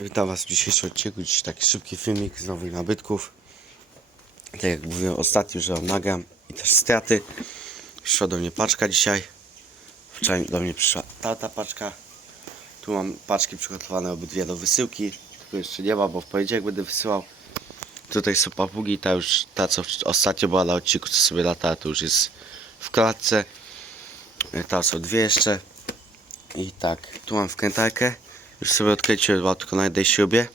Witam Was w dzisiejszym odcinku. Dziś taki szybki filmik z nowych nabytków. Tak jak mówiłem ostatnio, że nagram i też straty. Przyszła do mnie paczka dzisiaj. Wczoraj do mnie przyszła ta paczka. Tu mam paczki przygotowane obydwie do wysyłki. Tylko jeszcze nie ma, bo w poniedziałek będę wysyłał. Tutaj są papugi, ta już, ta co ostatnio była na odcinku, co sobie latała, to już jest w klatce. Tam są dwie jeszcze. I tak, tu mam wkrętarkę. Już sobie odkręciłem, bo tylko na śrubie.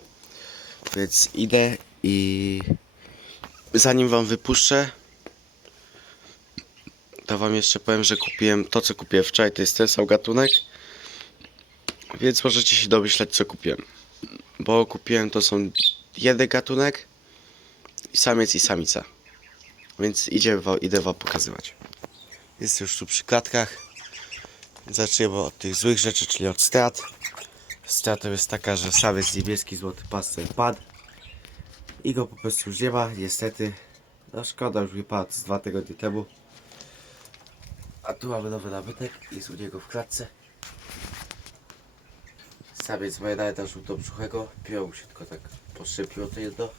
Więc idę i zanim wam wypuszczę, to wam jeszcze powiem, że kupiłem to, co kupiłem wczoraj. To jest ten sam gatunek. Więc możecie się domyślać, co kupiłem. Bo kupiłem to są jeden gatunek samiec i samica. Więc idzie, idę wam pokazywać. Jest już tu przy klatkach. Zaczniemy od tych złych rzeczy, czyli od strat. Stratą jest taka, że samiec niebieski złoty pastel padł i go po prostu już nie ma, niestety. No szkoda, już wypadł z dwa tygodnie temu. A tu mamy nowy nabytek, jest u niego w klatce. Samiec ma jeden żółto-brzuchego, piął mu się tylko tak poszczepiło to jedno.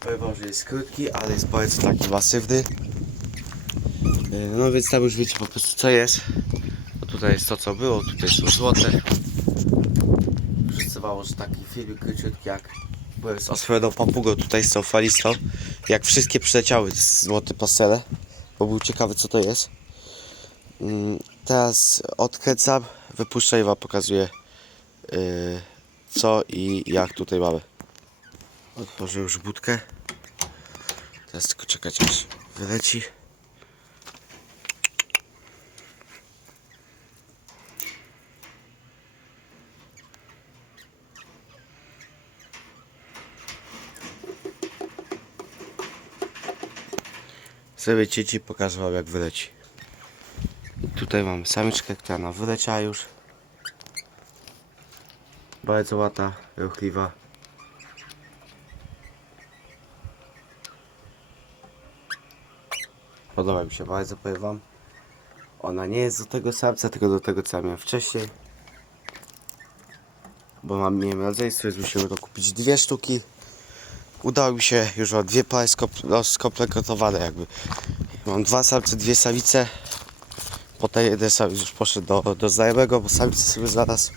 Powiem wam, że jest krótki, ale jest bardzo taki masywny. Yy, No więc tam już wiecie po prostu co jest. Tutaj jest to co było, tutaj są złote. Rzucało, że taki filmik króciutki jak byłem z oswojoną papugą tutaj z tą falistą. Jak wszystkie przyleciały złote pastele. Bo był ciekawy co to jest. Mm, Teraz odkręcam, wypuszczę i wam pokazuję yy, co i jak tutaj mamy. Otworzę już budkę. Teraz tylko czekać aż wyleci. Sobie ci pokażę wam jak wyleci. Tutaj mam samiczkę, która nam wyleciała już. Bardzo ładna, ruchliwa. Podoba mi się bardzo, powiem wam. Ona nie jest do tego samca, tylko do tego co ja miałem wcześniej. Bo mam, nie wiem, rodzeństwo, więc musimy to kupić dwie sztuki. Udało się, już mam dwie pary no, skompletowane jakby. Mam dwa samce, dwie samice. Potem jeden samiec już poszedł do, do znajomego, bo samice sobie znalazł.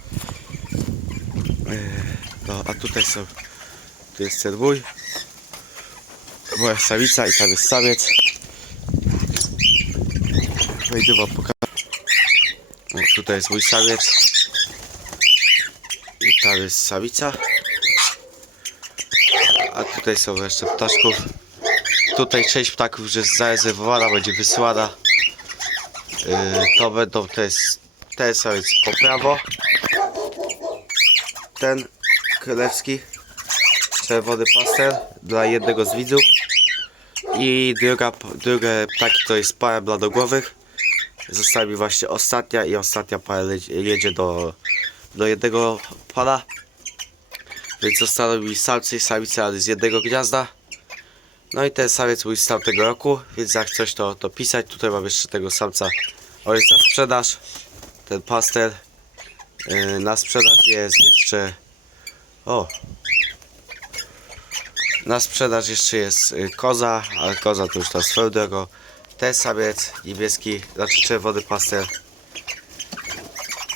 Yy, No, a tutaj są, tu jest ten mój. Moja samica i tam jest samiec. Wejdę wam pokażę. Tutaj jest mój samiec. I tam jest samica. A tutaj są jeszcze ptaszków. Tutaj część ptaków już jest zarezerwowana, będzie wysyłana. Yy, to będą, to jest ten samiec po prawo. Ten królewski. Czerwony pastel dla jednego z widzów. I druga, drugie ptaki to jest para bladogłowych. Została właśnie ostatnia i ostatnia para jedzie do, do jednego pana. Więc zostały mi samce i samice, ale z jednego gniazda. No i ten samiec mój z tamtego roku, więc jak coś to, to pisać. Tutaj mam jeszcze tego samca. Na sprzedaż. Ten pastel. Yy, na sprzedaż jest jeszcze... O! Na sprzedaż jeszcze jest y, koza, ale koza to już ta swoją drogą. Ten samiec niebieski, znaczy czerwony pastel.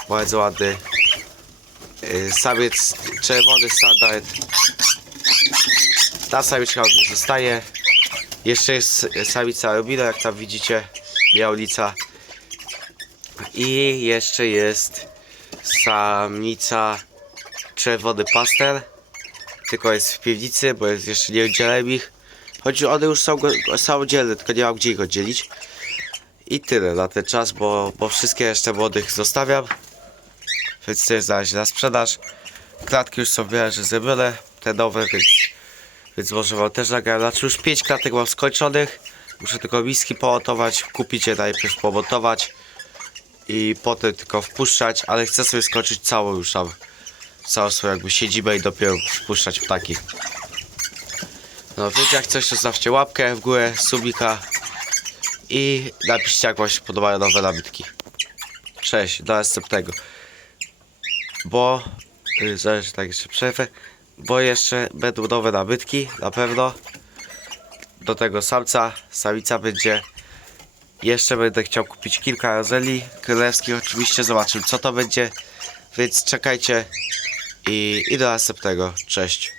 Bardzo ładny. Y, Samiec czerwony standard. Ta samiczka u mnie zostaje. Jeszcze jest samica Robina, jak tam widzicie. Białlica. I jeszcze jest samica czerwony pastel. Tylko jest w piwnicy, bo jest jeszcze nie oddzielałem ich. Choć one już są samodzielne, tylko nie mam gdzie ich oddzielić. I tyle na ten czas, bo, bo wszystkie jeszcze młodych zostawiam. Więc to jest razie na sprzedaż. Klatki już miarę że zrobione, te nowe, więc, więc może wam też nagrałem. Znaczy już 5 klatek mam skończonych. Muszę tylko miski pomontować, kupić je najpierw pomontować i potem tylko wpuszczać, ale chcę sobie skończyć całą już tam całą swoją jakby siedzibę i dopiero wpuszczać ptaki. No więc jak coś to zostawcie łapkę w górę, subika i napiszcie jak wam się podobają nowe nabytki. Cześć, do następnego. Bo Yy, Zaraz tak jeszcze przerwę. Bo jeszcze będą nowe nabytki, na pewno. Do tego samca, samica będzie. Jeszcze będę chciał kupić kilka rozeli królewskich. Oczywiście zobaczymy co to będzie. Więc czekajcie. I, i do następnego. Cześć.